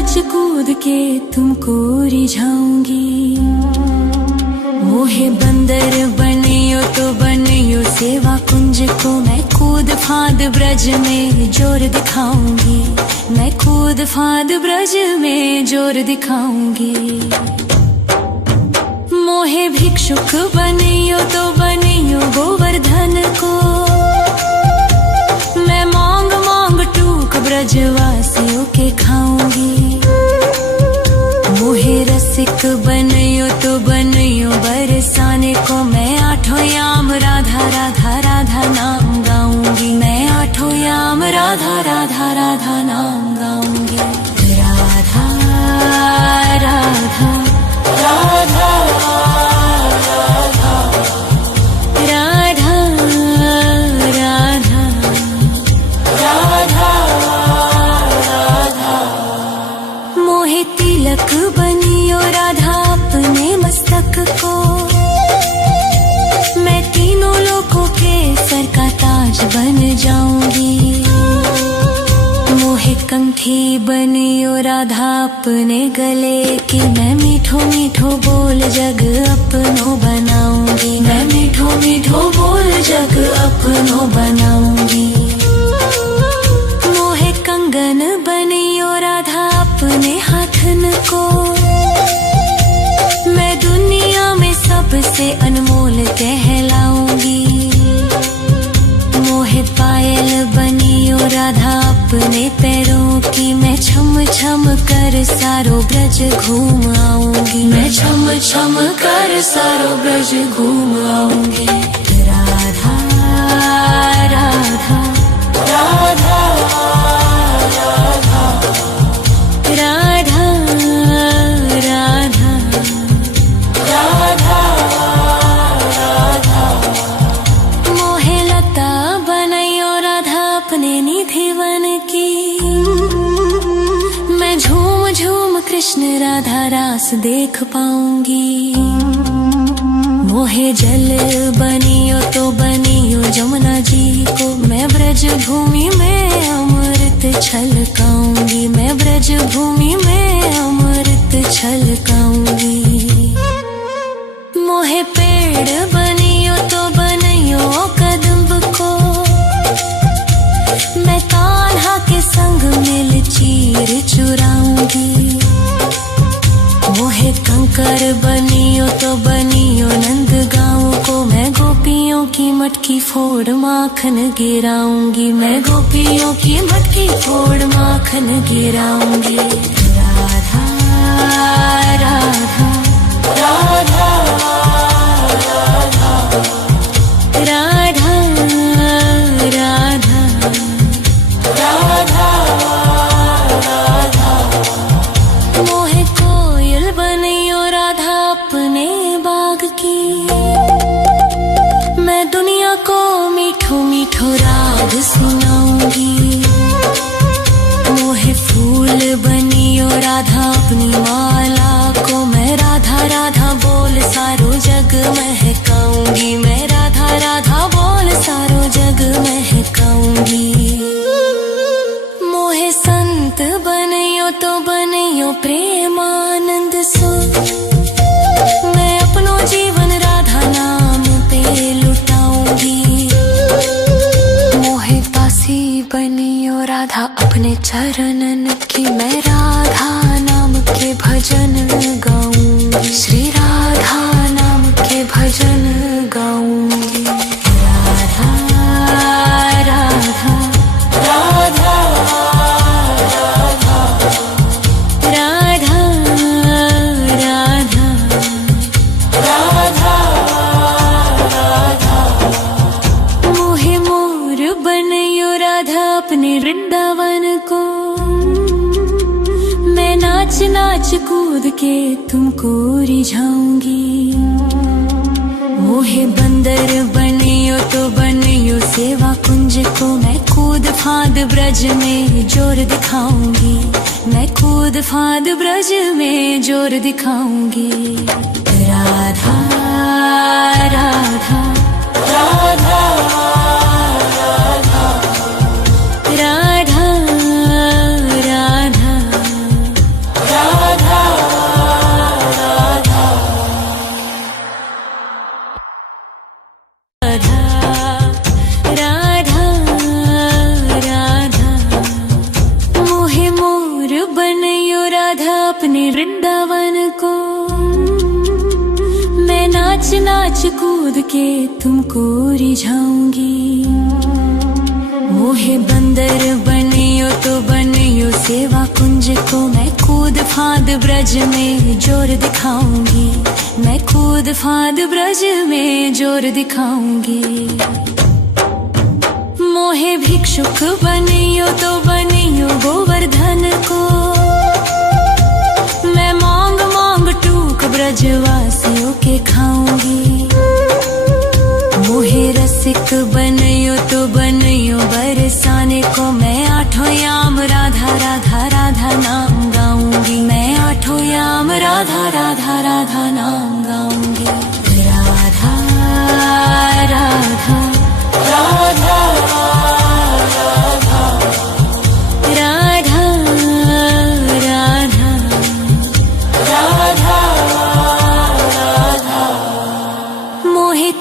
नाच कूद के तुमको रिझाऊंगी। मोहे बंदर बनियो तो बनियो सेवा कुंज को मैं कूद फांद ब्रज में जोर दिखाऊंगी। मैं कूद फांद ब्रज में जोर दिखाऊंगी। मोहे भिक्षुक बनियो तो बनियो गोवर्धन को मैं मांग मांग टूक ब्रजवासियों के खाऊंगी। मोहे रसिक बनियो तो बनियो बरसाने को मैं आठों याम राधा राधा राधा नाम गाऊंगी। मैं आठों याम राधा राधा राधा नाम गाऊंगी। राधा राधा राधा तिलक बनियो राधा अपने मस्तक को मैं तीनों लोगों के सर का ताज बन जाऊंगी। मोहे कंठी बनियो राधा अपने गले की मैं मीठो मीठो बोल जग अपनो बनाऊंगी। मैं मीठो मीठो बोल जग अपनो बनाऊंगी। मोहे कंगन बनियो राधा अपने हाथन को मैं दुनिया में सबसे अनमोल कहलाऊंगी। मोहे पायल बनियो राधा अपने पैरों की मैं छम छम कर सारो ब्रज घूम आऊंगी। मैं छम छम कर सारो ब्रज घूम आऊंगी। राधा राधा राधा राधा राधा राधा राधा मोहे लता बनैयो राधा अपने निधिवन की मैं झूम झूम कृष्ण राधा रास देख पाऊंगी। मोहे जल बनियो तो बनियो जमुना जी को मैं ब्रज भूमि में अमृत छलकाऊंगी। मैं ब्रज भूमि में अमृत छलकाऊंगी। मोहे पेड़ बनियो तो बनियो कदम्ब को मैं कान्हा के संग मिल चीर चुराऊंगी। मोहे कंकर बनियो तो बनियो नंद गाँव को मैं गोपियों की मटकी फोड़ माखन गिराऊंगी। मैं गोपियों की मटकी फोड़ माखन गिराऊंगी। राधा राधा राधा राधा राधा राधा राधा मोहे कोयल बनियो राधा अपने बाग की मैं दुनिया को मीठो मीठो राग सुनाऊंगी। मोहे फूल बनियो राधा अपनी माला को मैं राधा राधा बोल सारो जग महकाऊंगी। मैं राधा राधा बोल सारो जग महकाऊंगी। मोहे संत बनियो तो बनियो प्रेमानंद सो मैं अपनो जीवन राधा नाम पे लुटाऊंगी। मोहे दासी बनियो राधा अपने चरणन की मैं राधा नाम के भजन गाऊंगी। श्री राधा नाम के भजन गाऊंगी। राधा राधा राधा राधा राधा राधा राधा मोहे मोर बनियो राधा अपने वृंदावन को मैं नाच नाच कूद के तुमको रिझाऊंगी। मोहे बंदर बनियो तो बनियो सेवा कुंज को मैं कूद फांद ब्रज में जोर दिखाऊंगी। मैं कूद फांद ब्रज में जोर दिखाऊंगी। राधा राधा राधा राधा राधा अपने वृंदावन को। मैं नाच नाच कूद के तुमको रिझाऊंगी। मोहे बंदर बनियो तो बनियो सेवा कुंज को। मैं कूद फांद ब्रज में जोर दिखाऊंगी। मैं कूद फांद ब्रज में जोर दिखाऊंगी। मोहे भिक्षुक बनियो तो बनियो गोवर्धन को। मैं मांग मांग टूक ब्रजवासियों के खाऊंगी। मोहे रसिक बनियो तो बनियो बरसाने को। मैं आठों याम राधा राधा राधा नाम गाऊंगी। मैं आठों याम राधा राधा राधा नाम गाऊंगी। राधा राधा राधा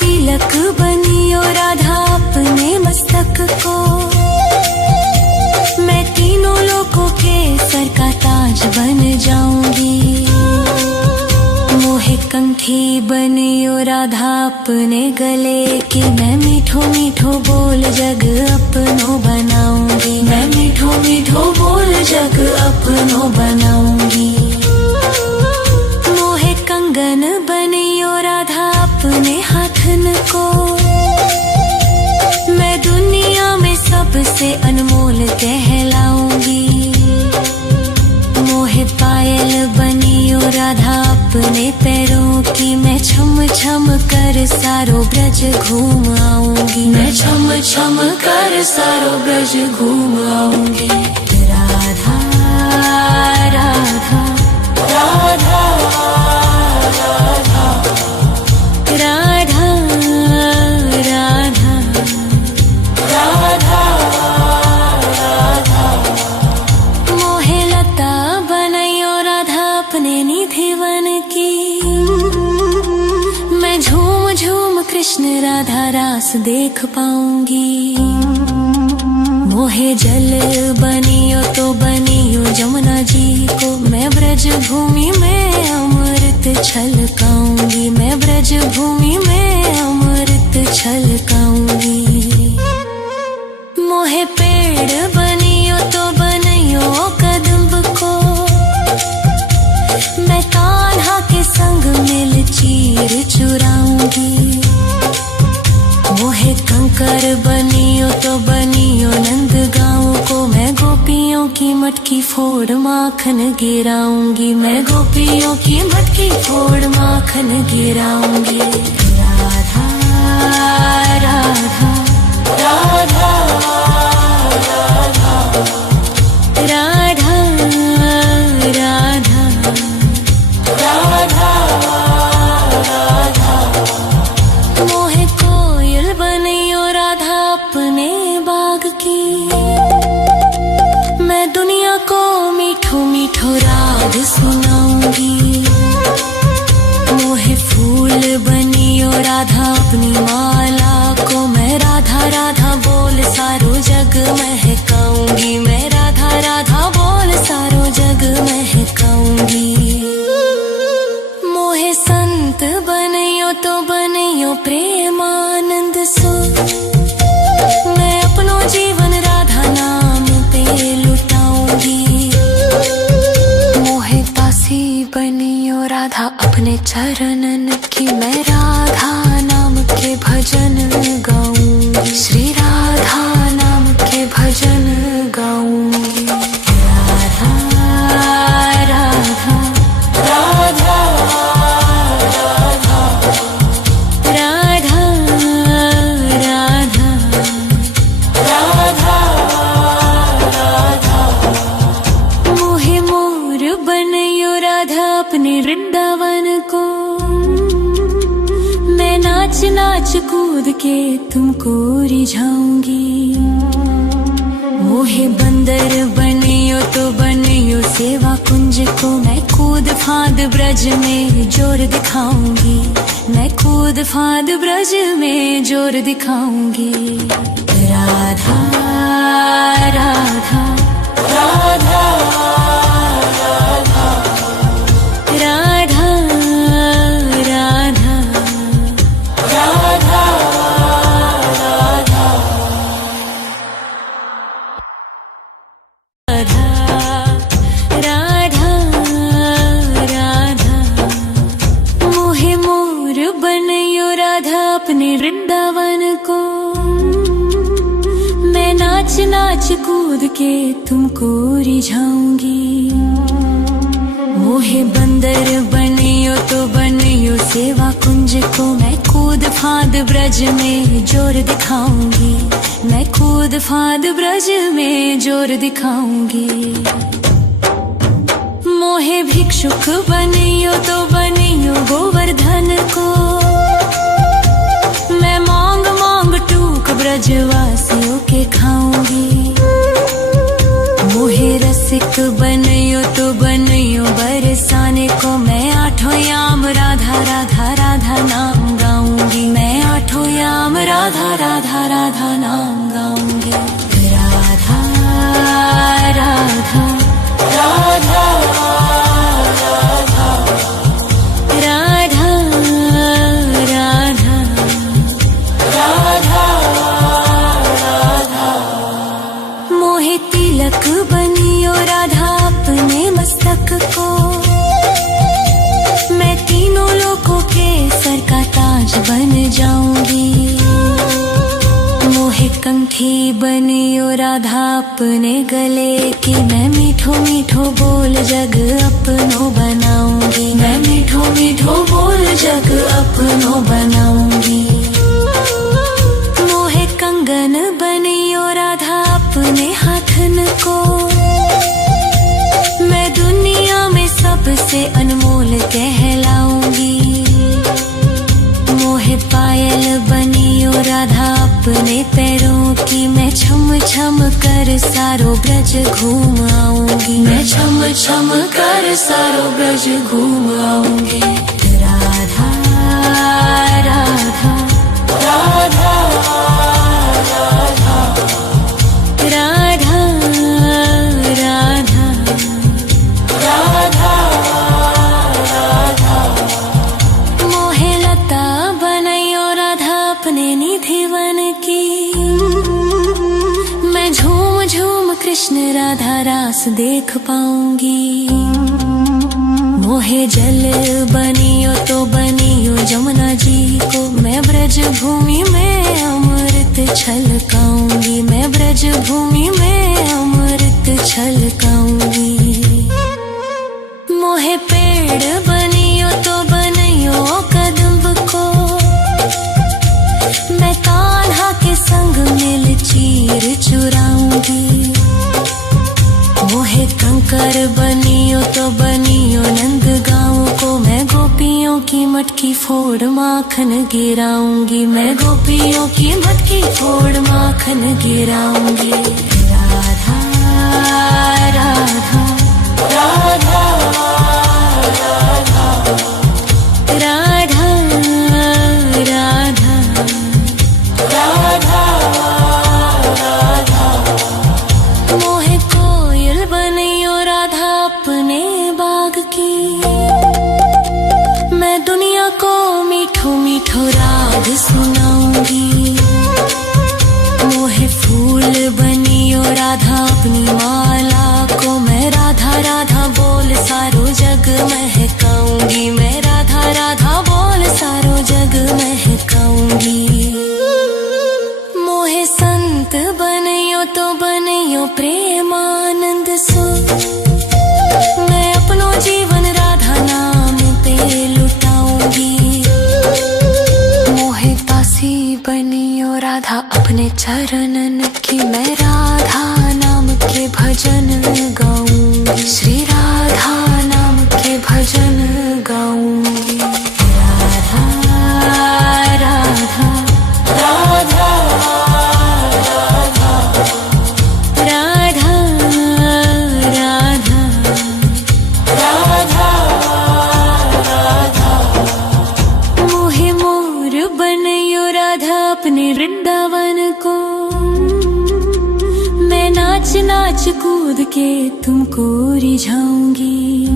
तिलक बनियो राधा अपने मस्तक को। मैं तीनों लोगों के सर का ताज बन जाऊंगी। मोहे कंठी बनियो राधा अपने गले की। मैं मीठो मीठो बोल जग अपनो बनाऊंगी। मैं मीठो मीठो बोल जग अपनो बनाऊंगी। मोहे कंगन बनियो राधा अपने हाथन को। मैं दुनिया में सबसे अनमोल कहलाऊंगी। मोहे पायल बनियो राधा अपने पैरों की। मैं छम छम कर सारो ब्रज घूम आऊंगी। मैं छम छम कर सारो ब्रज घूम आऊंगी। राधा राधा राधा राधा राधा राधा राधा राधा। मोहे लता बनैयो राधा अपने निधिवन की। मैं झूम झूम कृष्ण राधा रास देख पाऊंगी। मोहे जल बनियो तो बनियो जमुना जी को। मैं ब्रज भूमि में अमृत छलकाऊंगी। मैं ब्रज भूमि में अमृत छलकाऊंगी। मोहे पेड़ बनियो तो बनियो कदम्ब को। मैं कान्हा के संग मिल चीर चुराऊंगी। मोहे कंकर बनियो तो बनियो नंद गाँव को। मैं गोपियों की मटकी फोड़ माखन गिराऊंगी। मैं गोपियों की मटकी फोड़ माखन गिराऊंगी। राधा राधा राधा राधा राधा राधा राधा राधा। मोहे कोयल बनियो राधा अपने बाग की। मैं दुनिया को मीठो मीठो राग सुनाऊंगी। मोहे फूल बनियो राधा अपनी माला को। मैं राधा राधा बोल सारो जग महकाऊंगी। मैं राधा राधा बोल सारो जग महकाऊंगी। मोहे संत बनियो तो बनियो प्रेमानंद सो। मैं अपनो जीवन राधा नाम पे लुटाऊंगी। मोहे दासी बनियो राधा अपने चरणन की। मैं राधा नाम के भजन गाऊंगी। श्री राधा नाम के भजन गाऊंगी। राधा राधा राधा राधा राधा राधा राधा राधा। मोहे मोर बनियो राधा अपने वृंदावन को। मैं नाच नाच कूद के तुमको रिझाऊंगी। मोहे बंदर बनियो तो बनियो सेवा कुंज को। मैं कूद फांद ब्रज में जोर दिखाऊंगी। मैं कूद फांद ब्रज में जोर दिखाऊंगी। राधा राधा राधा राधा कूद के तुमको रिझाऊंगी। मोहे बंदर बनियो तो बनियो सेवा कुंज को, मैं कूद फांद ब्रज में जोर दिखाऊंगी। मैं कूद फांद ब्रज में जोर दिखाऊंगी। मोहे भिक्षुक बनियो तो बनियो गोवर्धन को, मैं मांग मांग टूक ब्रजवासियों के खाऊंगी। मोहे रसिक बनियो तो बनियो बरसाने को, मैं आठों याम राधा राधा राधा नाम गाऊंगी। मैं आठों याम राधा राधा राधा नाम गाऊंगी। राधा राधा राधा राधा राधा राधा राधा। मोहे तिलक बनियो राधा अपने मस्तक को, मैं तीनों लोगों के सर का ताज बन जाऊंगी। मोहे कंठी बनियो राधा अपने गले की, मैं मीठो मीठो बोल जग अपनो बनाऊंगी। मैं मीठो मीठो बोल जग अपनो बनाऊंगी। मोहे कंगन बनियो राधा अपने हाथन को, मैं दुनिया में सबसे अनमोल कहलाऊंगी। मोहे पायल बनियो राधा अपने पैरों की, मैं छम छम कर सारो ब्रज घूम आऊंगी। मैं छम छम कर सारो ब्रज घूम आऊंगी। राधा राधा राधा राधा राधा राधा राधा राधा। मोहे लता बनैयो राधा अपने निधिवन की, मैं झूम झूम कृष्ण राधा रास देख पाऊंगी। मोहे जल बनियो तो बनियो जमुना जी को, मैं ब्रज भूमि में अमृत छलकाऊंगी। मैं ब्रज भूमि में अमृत छलकाऊंगी। मोहे पेड़ बनियो तो बनियो कदम्ब को, मैं कान्हा के संग मिल चीर चुराऊंगी। मोहे कंकर बनियो तो बनियो नंद गाँव को, मैं गोपियों की मटकी फोड़ माखन गिराऊंगी। मैं गोपियों की मटकी फोड़ माखन गिराऊंगी। राधा राधा राधा राधा राधा राधा राधा राधा। मोहे कोयल बनियो राधा अपने बाग की, मैं दुनिया को मीठो मीठो राग सुनाऊंगी। मोहे फूल बनियो राधा अपनी माला को, मैं राधा राधा बोल सारो जग महकाऊंगी। मैं राधा राधा बोल सारो जग महकाऊंगी। मोहे संत बनियो तो बनियो प्रेमानंद सो, मैं अपनो जीवन राधा नाम पे लुटाऊंगी। मोहे दासी बनियो राधा अपने चरणन की, मैं राधा नाम के भजन गाऊंगी। श्री राधा नाम के भजन गाऊंगी। राधा राधा राधा राधा राधा राधा राधा। मोहे मोर बनियो राधा अपने वृंदावन को, मैं नाच नाच कूद के तुमको रिझाऊंगी।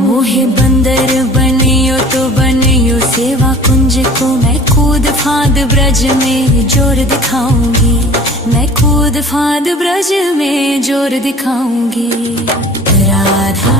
मोहे बंदर बनियो तो बनियो सेवा कुंज को, मैं कूद फांद ब्रज में जोर दिखाऊंगी। मैं कूद फांद ब्रज में जोर दिखाऊंगी। राधा